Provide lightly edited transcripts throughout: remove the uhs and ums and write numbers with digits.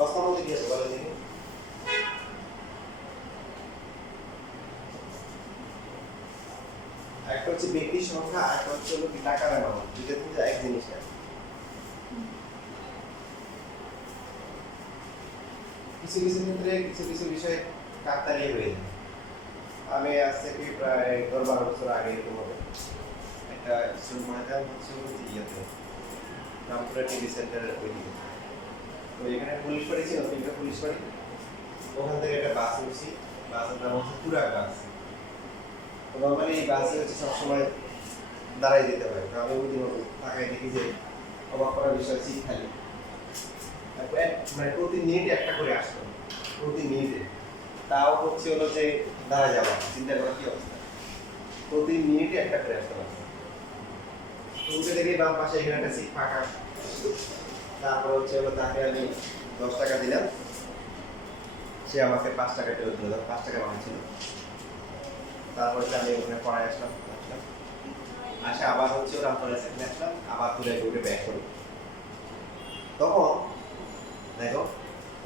প্রশ্ন মধ্যে কি আছে বলেন দেখি। একটা হচ্ছে ব্যক্তির সংখ্যা, আর একটা হচ্ছে হলো কি টাকার অ্যামাউন্ট, দুইটা কিন্তু এক জিনিস না। কিছু কিছু ক্ষেত্রে কিছু কিছু বিষয় কাকতালীয় হয়ে যায়। আমি আজ থেকে প্রায় 10-12 বছর আগে এরকম হবে একটা স্টুডেন্ট পড়াতাম হচ্ছে ইয়েতে রামপুরা টিভি সেন্টারের ওইদিকে। তো এখানে পুলিশ বাড়ি ছিল, তিনটা পুলিশ বাড়ি। ওখান থেকে একটা বাস উঠছি, বাসের নাম হচ্ছে পুরা বাস। তো নর্মালি এই বাসে হচ্ছে সবসময় দাঁড়াই যেতে হয়। তো আমি ওই দিন তাকায় দেখি যে অবাক করার বিষয় সিট খালি। মানে প্রতি মিনিটে একটা করে আসতো, প্রতি মিনিটে। তাও হচ্ছে হলো যে দাঁড়া যাওয়া, চিন্তা করা কি অবস্থা, প্রতি মিনিটে একটা করে আসতে পারছে। উঠে দেখি বাম পাশে এখানে একটা সিট ফাঁকা। তারপর হচ্ছে হলো তাকে আমি 10 টাকা দিলাম, সে আমাকে 5 টাকা ফেরত দিল, 5 টাকা বাকি ছিল। তারপর হচ্ছে আমি ওখানে পড়ায় আসলাম, আসে আবার হচ্ছে রামপুরা সেখানে আসলাম, আবার ঘুরে ঘুরে ব্যাক করি। তখন দেখো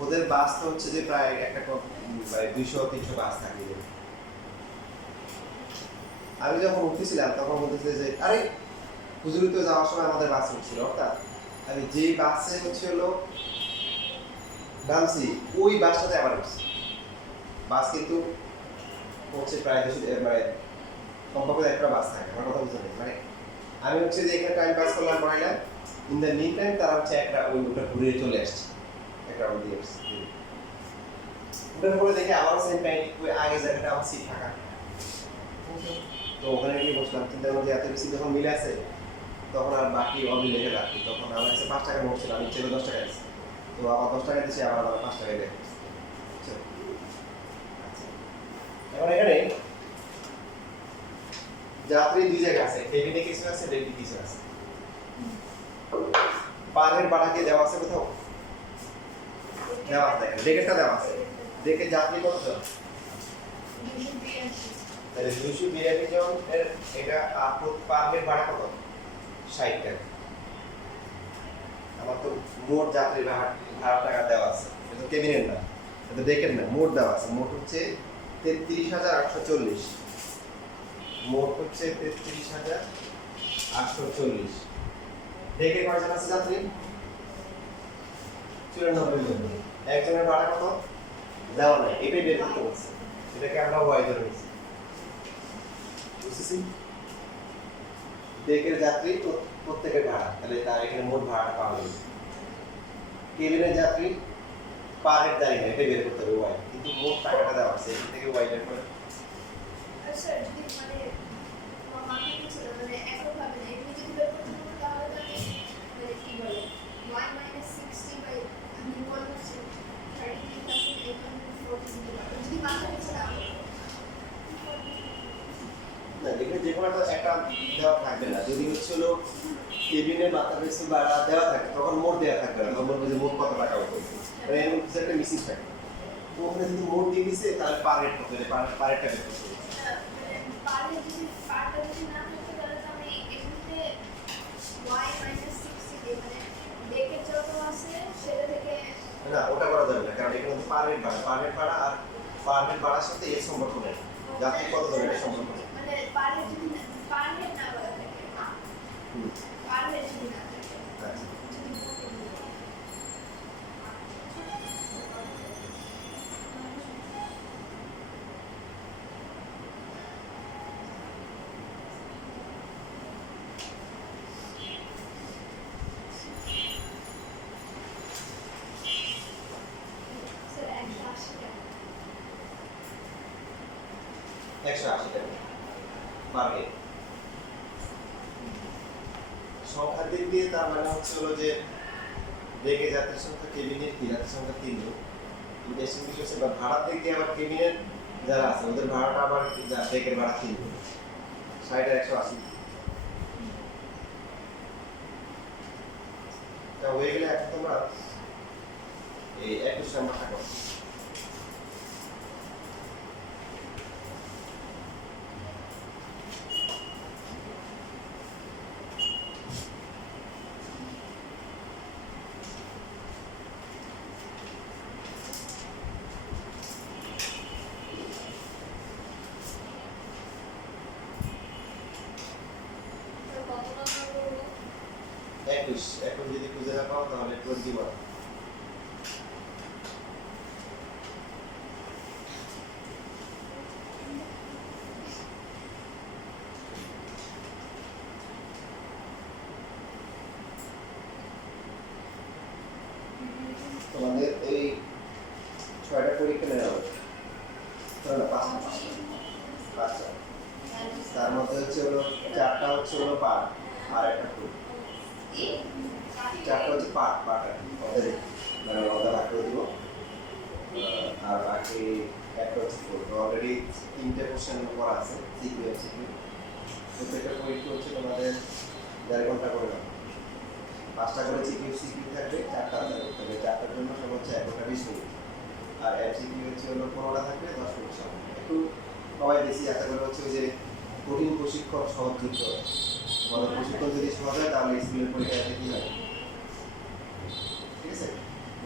ওদের বাস তো হচ্ছে যে প্রায় একটা প্রায় 200-300 বাস থাকে। আমি যখন উঠতেছিলাম তখন বলতেছে যে আরে হুজুরি তো যাওয়ার সময় আমাদের বাস উঠছিল, অর্থাৎ আমি যেই বাসে হচ্ছে হলো নামছি ওই বাসটাতে আবার উঠছি। বাস কিন্তু হচ্ছে প্রায় 200 মানে কমপক্ষে একটা বাস থাকে, আমার কথা বুঝতে পারি। মানে আমি হচ্ছে যে এখানে টাইম পাস করলাম, পড়াইলাম, ইন দ্য মিন টাইম তারা হচ্ছে একটা ওই ওটা ঘুরে চলে আসছে, একটা রাউন্ড দিয়ে আসছে। ওটার পরে দেখে আবার সেম প্যানিক, ওই আগে জায়গাটা আমার সিট ফাঁকা। তো ওখানে গিয়ে বসলাম, চিন্তা করলাম যে এত বেশি যখন মিলে আছে তখন আর বাকি অবিল লেখে রাখি। তখন আমার কাছে 5 টাকা নোট ছিল, আমি ছিল 10 টাকা দিচ্ছি। তো আবার 10 টাকা দিচ্ছি, আবার 5 টাকা দেয়। এখন এখানে যাত্রী দুই জায়গা আছে, কেবিনে কিছু আছে, ডেকে কিছু আছে। পারের ভাড়া কি দেওয়া আছে কোথাও? দেওয়া আছে, ডেকেটা দেওয়া আছে। ডেকে যাত্রী কতজন? 282। তাহলে 282 জন এর এটা পারের ভাড়া কত? 60 টাকা। আমার তো মোট যাত্রী ভাড়া টাকা দেওয়া আছে, এটা তো কেবিনের না, এটা ডেকের না, মোট দেওয়া আছে। মোট হচ্ছে 33,840। মোট হচ্ছে 33,840। ডেকে কয়জন আছে যাত্রী? 94 জন। একজনের ভাড়া কত? দেওয়া নাই, এটাই বের করতে বলছে। এটাকে আমরা ওয়াই ধরে নিচ্ছি, বুঝতেছি? ডেকের যাত্রী প্রত্যেকের ভাড়া, তাহলে তার এখানে মোট ভাড়াটা পাওয়া যাবে। কেবিনের যাত্রী পার হেড দাঁড়িয়ে না, এটাই বের করতে হবে ওয়াই, কিন্তু মোট টাকাটা দেওয়া আছে, এখান থেকে ওয়াই বের করে। স্যার যদি মানে মাকে কিছু মানে একইভাবে না, এগুলো যদি বের করতে হবে তাহলে তো আমি মানে কি বলে y minus 60 by আমি কল করছি 33,840 যদি মাথা কিছু না না, এখানে যে কোনো একটা দেওয়া থাকবে না। যদি হচ্ছে হলো কেবিনের মাথা পিছু ভাড়া দেওয়া থাকে তখন মোট দেওয়া থাকবে না, তখন বলবো যে মোট কত টাকা হতো, মানে এরকম কিছু একটা মিসিং থাকে। তো ওখানে যদি মোট দিয়ে দিছে তাহলে পার হেড কত, পার হেডটা বের করতে হবে। পারে যদি পারটা যদি না থাকতে তাহলে তো আমি এমনিতে y minus 60 দিয়ে মানে ডেকের যত আছে সেটা থেকে না, ওটা করা যাবে না, কারণ এখানে তো পার হেড ভাড়া আর পার হেড ভাড়ার সাথে এর সম্পর্ক নেই, যাত্রী কত ধরে এটা সম্পর্ক নেই। মানে পারে যদি পারে না বলা থাকে পারে যদি না থাকে আচ্ছা, স্যার 180 টাকা 180 টাকা পার হেড। সংখ্যার দিক দিয়ে তার মানে হচ্ছে হলো যে ডেকে যাত্রীর সংখ্যা, কেবিনের কি যাত্রীর সংখ্যা 3 জন, ইন্টারেস্টিং বিষয় হচ্ছে ভাড়ার দিক দিয়ে আবার কেবিনের যারা আছে ওদের ভাড়াটা আবার ডেকের ভাড়া 3 জন, 60 আর 180 তা হয়ে গেলে এখন তোমরা এই 21 নাম্বারটা করো। 21 এখন যদি খুঁজে না পাও তাহলে 21 তোমাদের এই 6টা পরীক্ষা নেওয়া হবে না 5টা তার মধ্যে হচ্ছে হলো 4টা হচ্ছে হলো পাঠ আর একটা ফুল 4টা হচ্ছে পাঠ ওদের মানে ওদের ভাগ করে দিব আর বাকি একটা হচ্ছে ফুল অলরেডি 3টে কোশ্চেন করা আছে সিকিউ সিকিউ প্রত্যেকটা পরীক্ষা হচ্ছে তোমাদের 1.5 ঘন্টা করে দাও 5টা করে সিকিউ সিকিউ থাকবে 4টা আনসার করতে হবে 4টার জন্য সব হচ্ছে 1 ঘন্টা 20 মিনিট আর এমসিকিউ হচ্ছে হলো 15টা থাকবে 10 মিনিট সময় একটু সবাই বেশি আশা করে হচ্ছে ওই যে কঠিন প্রশিক্ষণ সহজ যুক্ত তোমাদের প্রশিক্ষণ যদি সহজ হয় তাহলে স্কুলের পরীক্ষাতে কি হবে ঠিক আছে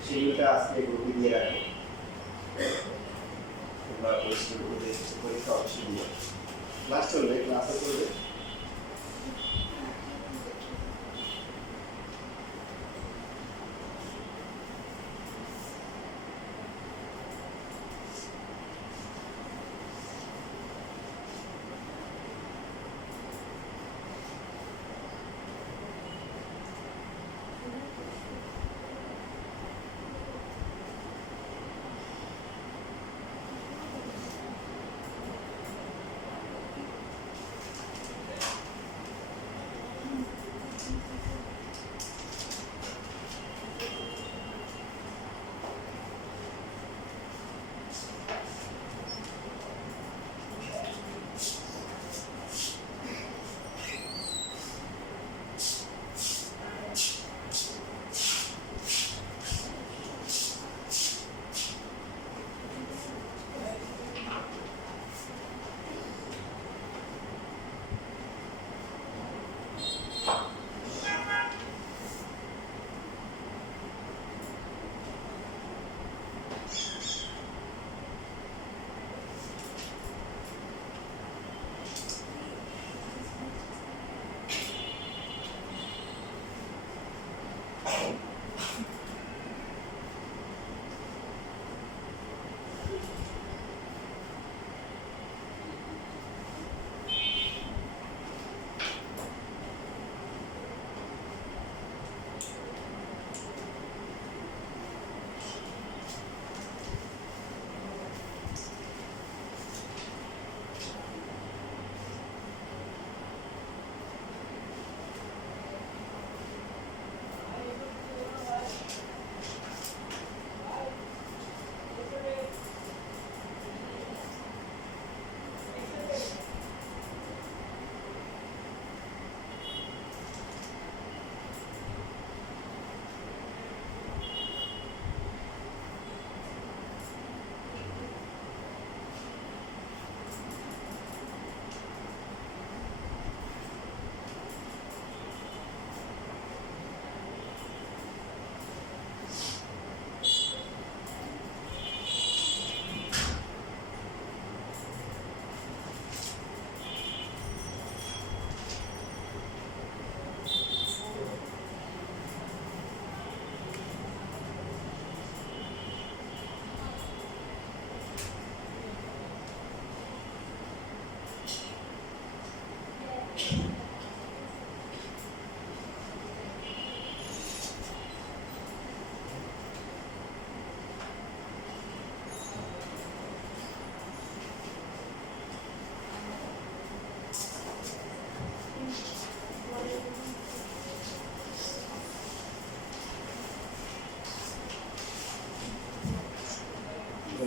সেগুলোটা আজকে গ্রুপে দিয়ে রাখবো তোমরা পরীক্ষা অবশ্যই দিও ক্লাস চলবে ক্লাসও চলবে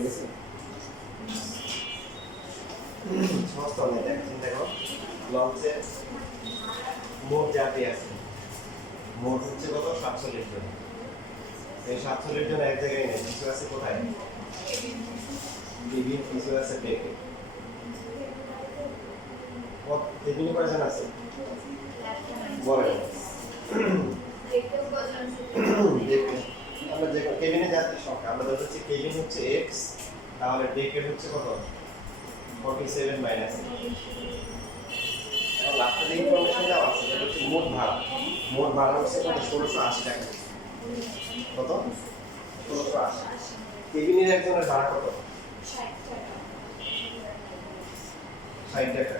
গেছে সমস্ত নেই দেখ চিন্তা করো লঞ্চে মোট যাত্রী আছে মোট হচ্ছে কত 47 জন এই 47 জন এক জায়গায় নেই কিছু আছে কোথায় বিভিন্ন কিছু আছে ডেকে কত বিভিন্ন কয়জন আছে বলেন আমরা যে কেবিনে যাত্রী সংখ্যা আমরা ধরছি কেবিন হচ্ছে x তাহলে ডেকের হচ্ছে কত 47 মাইনাস এখন লাস্টে যে ইনফরমেশন দেওয়া আছে সেটা হচ্ছে মোট ভাড়া। মোট ভাড়া হচ্ছে কত? 1680 টাকা। কত? 1680। কেবিনের একজনের ভাড়া কত? 60 টাকা।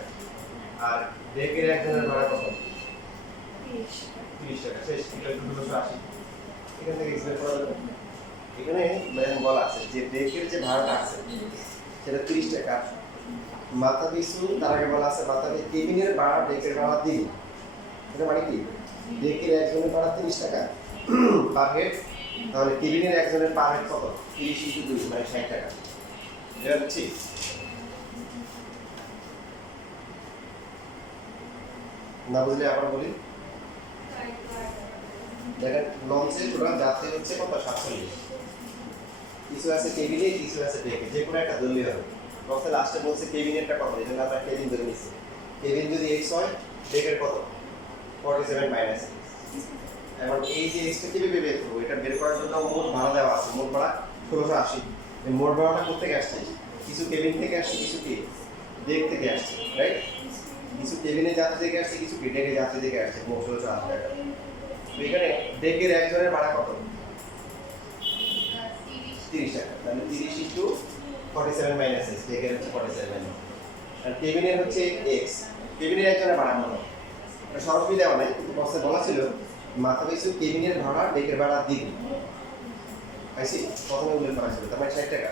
আর ডেকের একজনের ভাড়া কত? 30 টাকা। শেষ। এটা 1680। এখান থেকে এক্সপ্লেন করা যাবে। এখানে বলা আছে যে ডেকের যে ভাড়াটা আছে সেটা 30 টাকা। মাথা পিছু তার আগে বলা আছে মাথা পিছু কেবিনের ভাড়া ডেকের ভাড়া দিন। এটা মানে কি? ডেকের একজনের ভাড়া 30 টাকা পার হেড। তাহলে কেবিনের একজনের পার হেড কত? 30 × 2 মানে 60 টাকা। এটা বুঝছি? না বুঝলে আবার বলি। দেখেন লঞ্চে টোটাল যাত্রী হচ্ছে কত? 47। কিছু আছে কেবিনে, কিছু আছে ডেকে, যে কোনো একটা ধরলেই হবে। বক্সে লাস্টে বলছে কেবিনেরটা কত, এই জন্য আমরা কেবিন ধরে নিচ্ছি। কেবিন যদি x হয়, ডেকের কত? 47 মাইনাস। এখন এই যে এক্সপেক্টেড বের করবো, এটা বের করার জন্য মোট ভাড়া দেওয়া আছে। মোট ভাড়া 1680। এই মোট ভাড়াটা কোথেকে আসছে? কিছু কেবিন থেকে আসছে, কিছু কি ডেক থেকে আসছে, রাইট? কিছু কেবিনে যাত্রী থেকে আসছে, কিছু কি ডেকে যাত্রী থেকে আসছে। মোট 1680 টাকা। তো এখানে ডেকের একজনের ভাড়া কত? 30 টাকা। তাহলে 30 × 47 মাইনাস x, ডেকের হচ্ছে 47 মাইনাস। আর কেবিনের হচ্ছে x। কেবিনের একজনের ভাড়া কত? এটা সরাসরি দেওয়া নাই, কিন্তু বক্সে বলা ছিল মাথা পিছু কেবিনের ভাড়া ডেকের ভাড়া দিন। পাইছি? প্রথমে উল্লেখ করা ছিল, তার মানে 60 টাকা।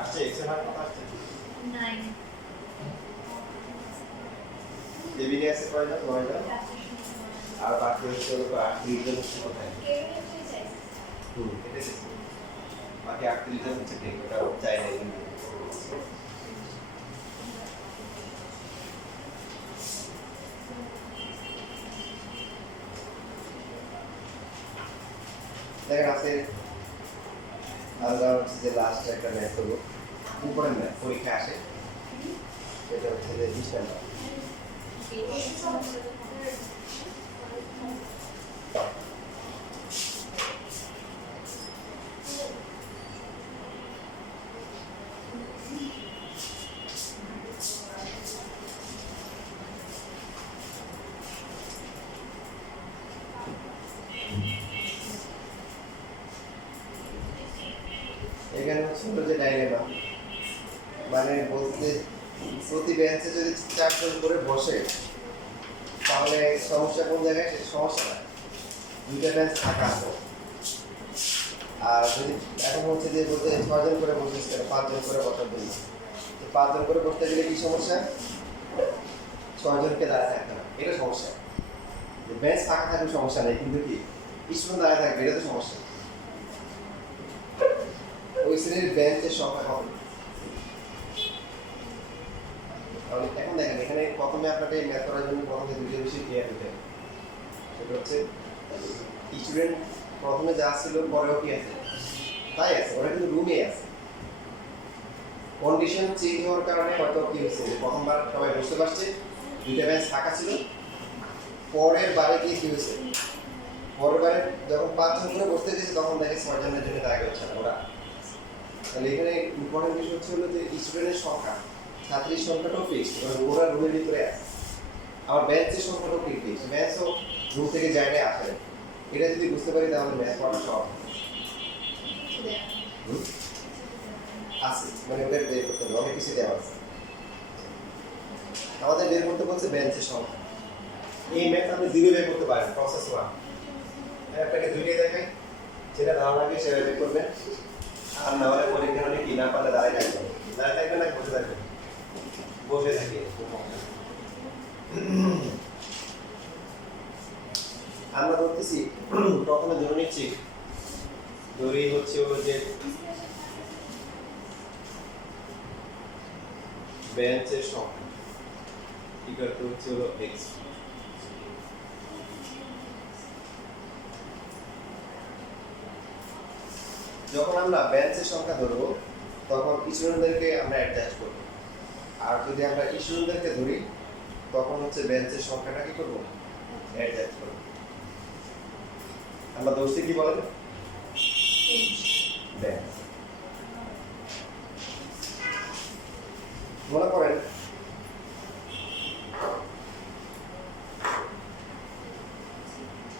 আসছে x এর হার কত আসছে? 9 কেবিনে আছে কয়জন? 9 জন। আর বাকি হচ্ছে হলো 38 জন হচ্ছে কোথায়? এটা ঠিক। বাকি 38 জন হচ্ছে ঠিক, ওটা চাই না কিন্তু। দেখেন আছে আমরা হচ্ছে যে লাস্ট একটা ম্যাথ করবো, উপরের ম্যাথ পরীক্ষা আসে, সেটা হচ্ছে যে ডিস্টেন্স। এখানে হচ্ছে যে ডাইলেমা, মানে বলতে প্রতি বেঞ্চে যদি 4 জন করে বসে তাহলে সমস্যা কোন জায়গায়? সেটা সমস্যা না, 2টা বেঞ্চ ফাঁকা আছে। আর যদি এখন হচ্ছে যে বলতে 6 জন করে বসেছে, 5 জন করে বসার জন্য, তো 5 জন করে বসতে গেলে কি সমস্যা? 6 জনকে দাঁড়ায় থাকতে হবে, এটা সমস্যা। বেঞ্চ ফাঁকা থাকলে সমস্যা নেই, কিন্তু কি স্টুডেন্ট দাঁড়ায় থাকবে, এটা তো সমস্যা। ওই শ্রেণীর বেঞ্চের সংখ্যা কত? তাহলে এখন দেখেন এখানে প্রথমে আপনাকে ম্যাথ করার জন্য প্রথমে দুইটা বিষয় ক্লিয়ার হতে হবে। সেটা হচ্ছে স্টুডেন্ট প্রথমে যা ছিল পরেও কি আছে? তাই আছে, ওরা কিন্তু রুমে আছে। কন্ডিশন চেঞ্জ হওয়ার কারণে হয়তো কি হয়েছে যে প্রথমবার সবাই বসতে পারছে, 2টা বেঞ্চ ফাঁকা ছিল, পরের বারে গিয়ে কি হয়েছে? পরের বারে যখন 5 জন করে বসতে গেছে তখন দেখে 6 জনের জন্য দাঁড়িয়ে হচ্ছে না ওরা। তাহলে এখানে ইম্পর্টেন্ট বিষয় হচ্ছে হলো যে স্টুডেন্টের সংখ্যা, ছাত্রীর সংখ্যাটাও ফিক্সড, কারণ ওরা রুমের ভিতরে আছে। আবার বেঞ্চের সংখ্যাটাও ফিক্সড, বেঞ্চও রুম থেকে যায় না, আসে। এটা যদি বুঝতে পারি তাহলে ম্যাথ পড়া সহজ আছে, মানে ওদের বের করতে হবে, অনেক কিছু দেওয়া আছে। আমাদের বের করতে বলছে বেঞ্চের সংখ্যা। এই ম্যাথ আপনি দুইভাবে বের করতে পারেন, প্রসেস 1। আপনাকে দুইটাই দেখাই, যেটা ধারণা লাগে সেটা বের করবেন। আর না হলে পরীক্ষা হলে কি না পারলে দাঁড়ায় থাকবেন, দাঁড়ায় থাকবেন না বসে থাকবেন? বসে থাকি। আমরা ধরতেছি ধরি হচ্ছে হলো যে বেঞ্চের সংখ্যা ইকুয়াল টু হচ্ছে হলো x। যখন আমরা বেঞ্চের সংখ্যা ধরবো তখন স্টুডেন্টদেরকে আমরা অ্যাডজাস্ট করব, আর যদি আমরা স্টুডেন্টদেরকে ধরি তখন হচ্ছে বেঞ্চের সংখ্যাটা কি করব, অ্যাডজাস্ট করব। আমরা দোষী কি বলেন, বেঞ্চ। মনে করেন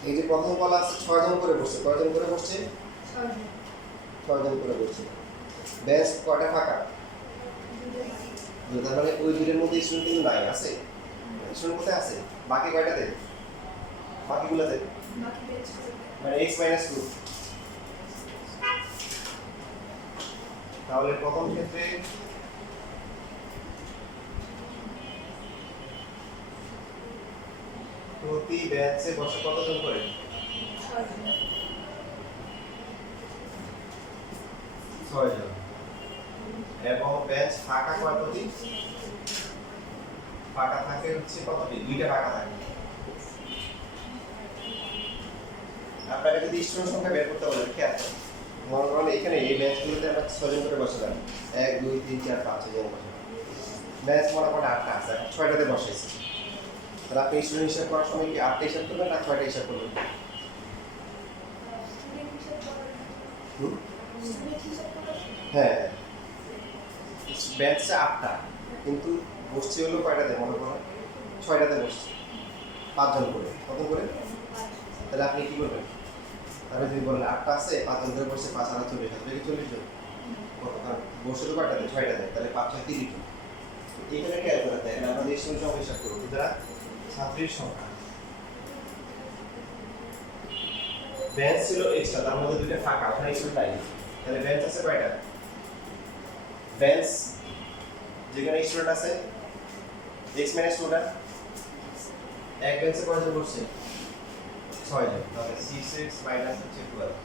এই যে প্রথম বলা আছে 6 জন করে বসছে, কয়জন করে বসছে, 6 জন করে বসছে। বেঞ্চ কয়টা ফাঁকা, তার মানে ওই দুইটার মধ্যে স্টুডেন্ট কিন্তু নাই, আছে স্টুডেন্ট কোথায় আছে, বাকি কয়টাতে, বাকিগুলোতে মানে x - 2। তাহলে প্রথম ক্ষেত্রে প্রতি বেঞ্চে বসে কতজন করে, 6 জন। এবং বেঞ্চ ফাঁকা কয় প্রতি, ফাঁকা থাকে হচ্ছে কতটি, দুইটা ফাঁকা থাকে। আপনারা যদি স্টুডেন্ট সংখ্যা বের করতে বলেন, খেয়াল করেন মনে করেন এখানে এই বেঞ্চগুলোতে আমরা 6 জন করে বসালাম, 1 2 3 4 5 6 জন বসালাম। বেঞ্চ মনে করেন 8টা আছে, 6টাতে বসাইছি। তাহলে আপনি স্টুডেন্ট হিসাব করার সময় কি 8টা হিসাব করবেন না 6টা হিসাব করবেন? হ্যাঁ, বেঞ্চে 8টা কিন্তু বসছে হলো কয়টাতে, মনে করেন 6টাতে বসছে, 5 জন করে, কত করে? তাহলে আপনি কি করবেন, তাহলে যদি বলেন 8টা আছে 5 জন করে বসছে, 5 আর 40 হাতে 40 জন, কত কারণ বসছে তো কয়টাতে, 6টাতে, তাহলে 5 6 30 জন। এখানে খেয়াল করে দেখেন আমরা স্টুডেন্ট সংখ্যা হিসাব করব, সুতরাং ছাত্রীর সংখ্যা, বেঞ্চ ছিল এক্সট্রা, তার মধ্যে দুইটা ফাঁকা, ওখানে স্টুডেন্ট নাই, তাহলে বেঞ্চ আছে কয়টা, বেঞ্চ যেখানে স্টুডেন্ট আছে x - স্টুডেন্ট, এক বেঞ্চে কয়জন বসছে, 6 জন, তাহলে 6x - হচ্ছে 12।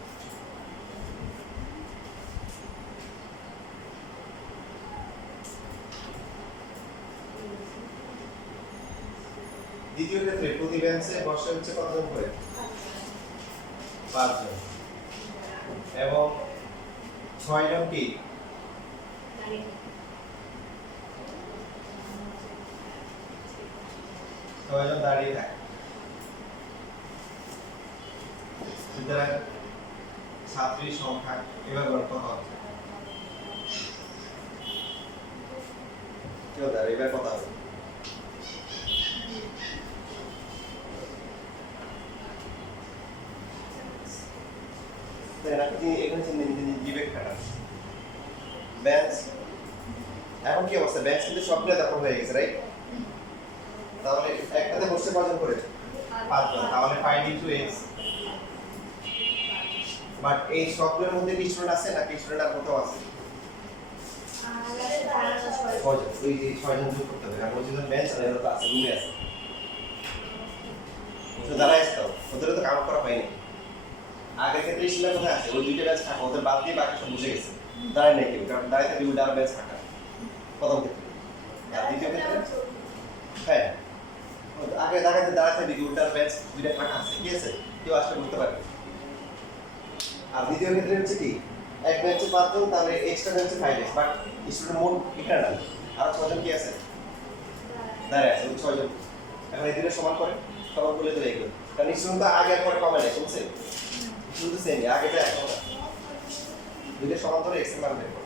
দ্বিতীয় ক্ষেত্রে প্রতি বেঞ্চে বসে হচ্ছে কতজন করে, 5 জন। এবং 6 জন কি, 6 জন দাঁড়িয়ে থাকে। সুতরাং ছাত্রীর সংখ্যা এবার কত হচ্ছে, কেউ দাঁড়িয়ে এবার কত হবে, বেঞ্চ এখন কি অবস্থা, বেঞ্চ কিন্তু সবগুলো দখল হয়ে গেছে, রাইট? তাহলে একটাতে বসতে কয়জন করে, 5 জন, তাহলে 5 * x। বাট এই সবগুলোর মধ্যে কি স্টুডেন্ট আছে নাকি স্টুডেন্ট আর কোথাও আছে, 6 জন, ওই যে 6 জন যোগ করতে হবে, কারণ ওই যে বেঞ্চ আর এরা তো আছে, রুমে আছে, তো দাঁড়ায় আসতে হবে, ওদের তো কাউন্ট করা হয়নি। আগের ক্ষেত্রে স্টুডেন্ট কোথায় আছে, ওই দুইটা বেঞ্চ ফাঁকা, ওদের বাদ দিয়ে বাকি সব বসে গেছে, দাঁড়ায় নেই কেউ, কারণ দাঁড়াইতে দুইটা আর বেঞ্চ ফাঁকা প্রথম ক্ষেত্রে। আর দ্বিতীয় ক্ষেত্রে হ্যাঁ, আগে দাঁড়াতে দিকে উল্টার বেঞ্চ দুইটা ফাঁকা আছে, কি আছে, কেউ আসলে বুঝতে পারবে। আর দ্বিতীয় ক্ষেত্রে হচ্ছে কি, এক বেঞ্চে 5 জন, তাহলে এক্সট্রা বেঞ্চে 5x, বাট স্টুডেন্ট মোট এখানে না, আর 6 জন কি আছে, দাঁড়ায় আছে, ওই 6 জন। এখন এই দুটো সমান করে, সমান করলে তো এইগুলো, কারণ স্টুডেন্ট তো আগে আর পরে কমে নাই, শুনছে শুধু সেমই, আগে তো এখন না, দুটো সমান করে x এর মান বের করো।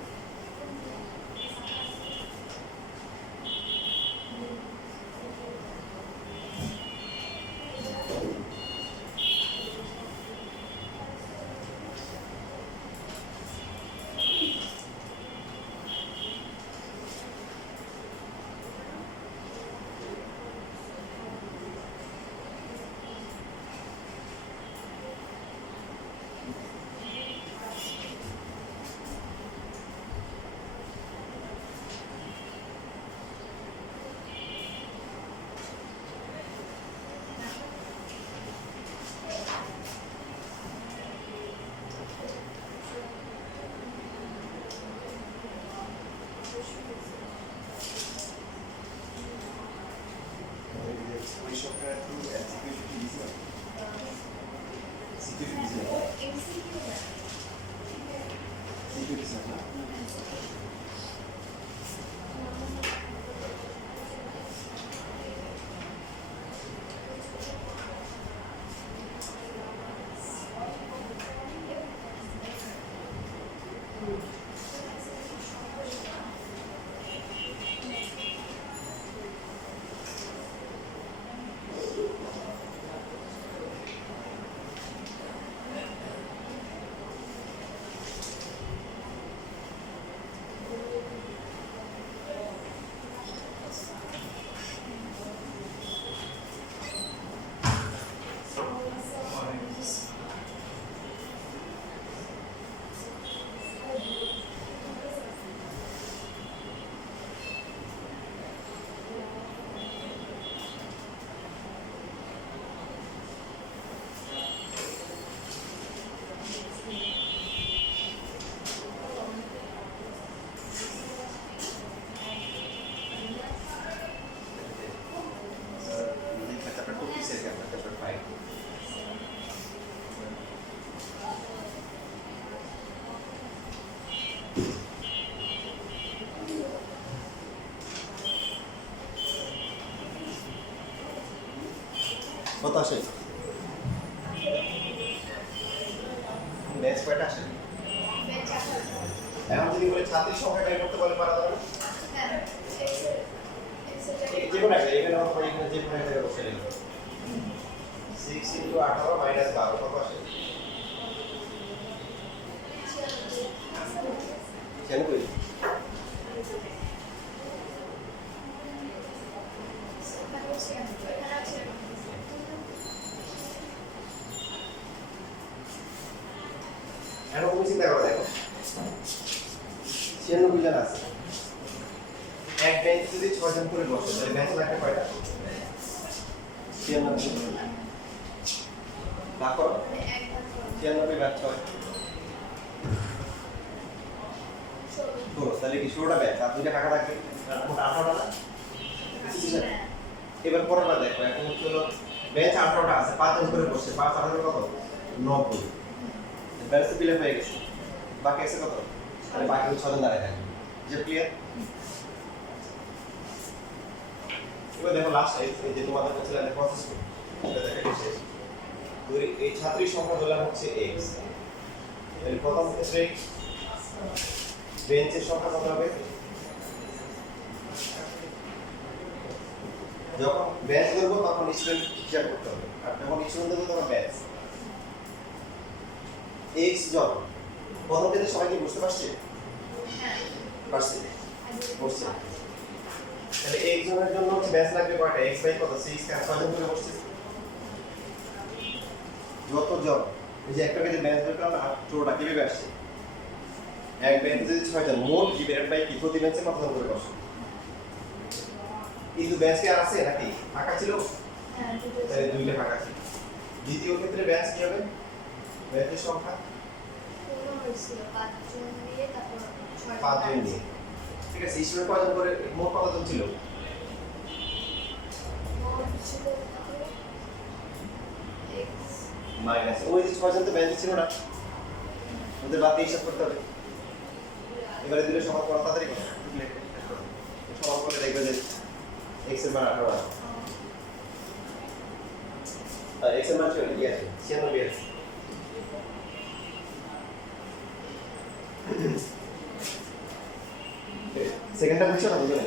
কত আসে? বেঞ্চ কয়টা আসে? বেঞ্চ 18টা। এখন যদি বলে ছাত্রী সংখ্যা বের করতে বলে পারা যাবে? হ্যাঁ, এক্সেল যে কোনো একটা এখানে আমরা এখানে যে কোনো একটা জায়গায় বসে নিলাম 6 × 18 - 12 কত আসে? 96 এখন তুমি চিন্তা করে দেখো 96 জন আছে এক বেঞ্চে যদি 6 জন করে বসে তাহলে বেঞ্চ লাগবে কয়টা? 96 ভাগ করো 96 ভাগ 6 ষোলো তাহলে কি 16টা বেঞ্চ আর দুইটা টাকা থাকবে মোট 18টা না? এবার পরেরটা দেখো এখন হলো বেঞ্চ 18টা আছে 5 জন করে বসে 5 18 কত 90 বেঞ্চ ফিল হয়ে গেছে বাকি আছে কত তাহলে বাকি 6 জন দাঁড়ায় থাকবে যে ক্লিয়ার এবার দেখো লাস্ট এই যে তোমাদের কাছে একটা প্রসেস এটা দেখা শেষ ধরি এই ছাত্রীর সংখ্যা ধরলাম হচ্ছে x তাহলে প্রথম ক্ষেত্রে বেঞ্চের সংখ্যা কত হবে যখন বেঞ্চ ধরবো তখন স্টুডেন্ট হিসাব করতে হবে আর যখন স্টুডেন্ট ধরবো তখন বেঞ্চ x জন প্রথম ক্ষেত্রে সবাই কি বুঝতে পারছে পারছে বসছে তাহলে x জনের জন্য হচ্ছে বেঞ্চ লাগবে কয়টা x বাই কত 6 কার 6 জন করে বসছে যত জন এই যে একটা ক্ষেত্রে বেঞ্চ বের করলাম 18টা কিভাবে আসছে এক বেঞ্চে যদি 6 জন মোট ডিভাইডেড বাই কি প্রতি বেঞ্চে কত জন করে বসে কিন্তু বেঞ্চ কি আর আছে নাকি ফাঁকা ছিল তাহলে দুইটা ফাঁকা ছিল দ্বিতীয় ক্ষেত্রে বেঞ্চ কি হবে বেঞ্চের সংখ্যা 5 জন নিয়ে ঠিক আছে স্টুডেন্ট কয়জন করে মোট কতজন ছিল মাইনাস ওই যে 6 জন তো বেঞ্চে ছিল না ওদের বাদ দিয়ে হিসাব করতে হবে এবারে দিলে সমান করা তাড়াতাড়ি করো সমান করে দেখবে যে x এর মান 18 আছে আর x এর মান ছিল কি আছে 96 আছে সেকেন্ডটা বুঝছো না বুঝো না